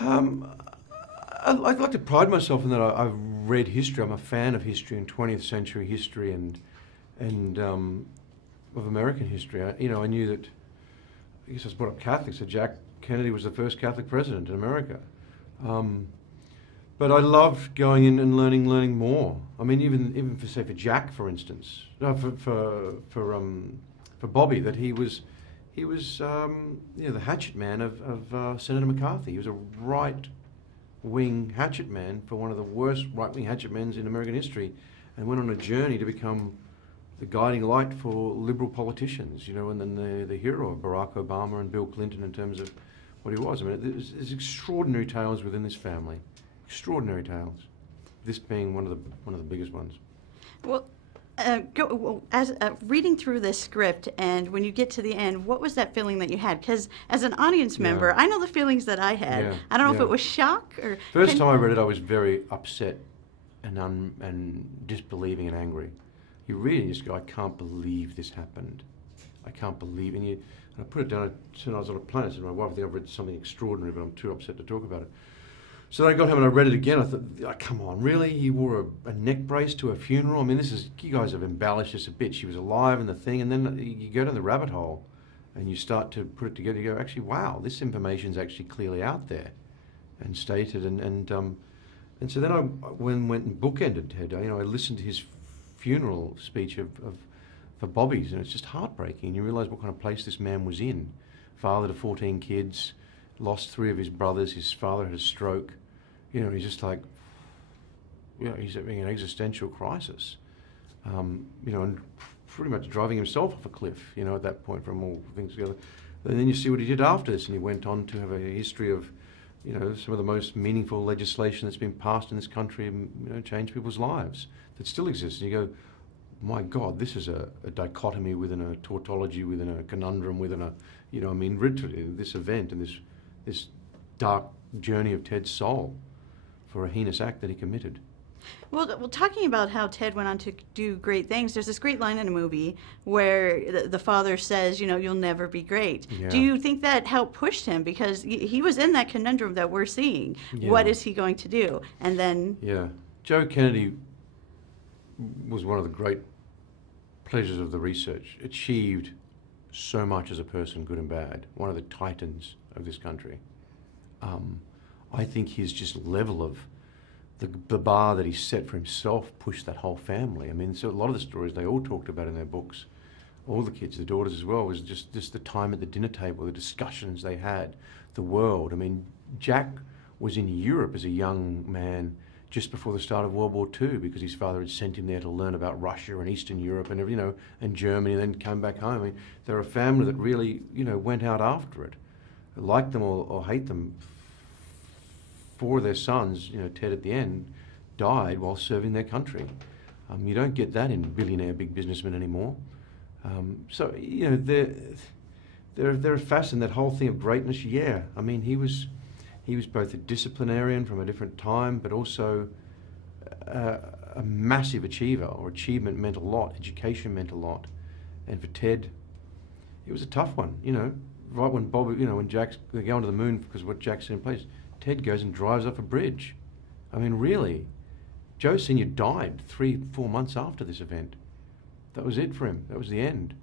Um, I'd like to pride myself in that I've read history. I'm a fan of history and 20th century history and of American history. I knew that. I guess I was brought up Catholic, so Jack Kennedy was the first Catholic president in America. But I loved going in and learning more. I mean, even for Jack, for instance, for Bobby, that he was the hatchet man of Senator McCarthy. He was a right-wing hatchet man for one of the worst right-wing hatchet men in American history, and went on a journey to become the guiding light for liberal politicians, and then the hero of Barack Obama and Bill Clinton in terms of what he was. I mean, there's extraordinary tales within this family, extraordinary tales. This being one of the biggest ones. Well, as reading through this script, and when you get to the end, what was that feeling that you had? Because as an audience member, I know the feelings that I had. Yeah. I don't know if it was shock or. First time I read it, I was very upset and disbelieving and angry. You read it and you just go, I can't believe this happened. I can't believe. And I put it down as soon as I was on a plane. I said to my wife, I think I've read something extraordinary, but I'm too upset to talk about it. So then I got home and I read it again. I thought, oh, come on, really? He wore a neck brace to a funeral? I mean, you guys have embellished this a bit. She was alive and the thing, and then you go down the rabbit hole and you start to put it together. You go, actually, wow, this information's actually clearly out there and stated. And so then I went and bookended Ted. I listened to his funeral speech for Bobby's, and it's just heartbreaking. You realise what kind of place this man was in. Father to 14 kids, lost 3 of his brothers. His father had a stroke. He's just like, he's having an existential crisis. And pretty much driving himself off a cliff. At that point, from all things together. And then you see what he did after this, and he went on to have a history of, some of the most meaningful legislation that's been passed in this country, and changed people's lives that still exists. And you go, my God, this is a dichotomy within a tautology, within a conundrum, within a, literally this event and this dark journey of Ted's soul for a heinous act that he committed. Well, talking about how Ted went on to do great things, there's this great line in a movie where the father says, you'll never be great. Yeah. Do you think that helped push him? Because he was in that conundrum that we're seeing. Yeah. What is he going to do? And then... Yeah. Joe Kennedy was one of the great pleasures of the research. Achieved so much as a person, good and bad. One of the titans of this country. I think his just level of the bar that he set for himself pushed that whole family. I mean, so a lot of the stories they all talked about in their books, all the kids, the daughters as well, was just the time at the dinner table, the discussions they had, the world. I mean, Jack was in Europe as a young man just before the start of World War II, because his father had sent him there to learn about Russia and Eastern Europe and and Germany, and then came back home. I mean, they're a family that really went out after it, like them or hate them. 4 of their sons, Ted at the end, died while serving their country. You don't get that in billionaire big businessmen anymore. So they're fascinating. That whole thing of greatness. Yeah, I mean, he was both a disciplinarian from a different time, but also a massive achiever, or achievement meant a lot, education meant a lot. And for Ted, it was a tough one. Right when Bob, when they go onto the moon because of what Jack set in place, Ted goes and drives off a bridge. I mean, really, Joe Sr. died 3-4 months after this event. That was it for him. That was the end.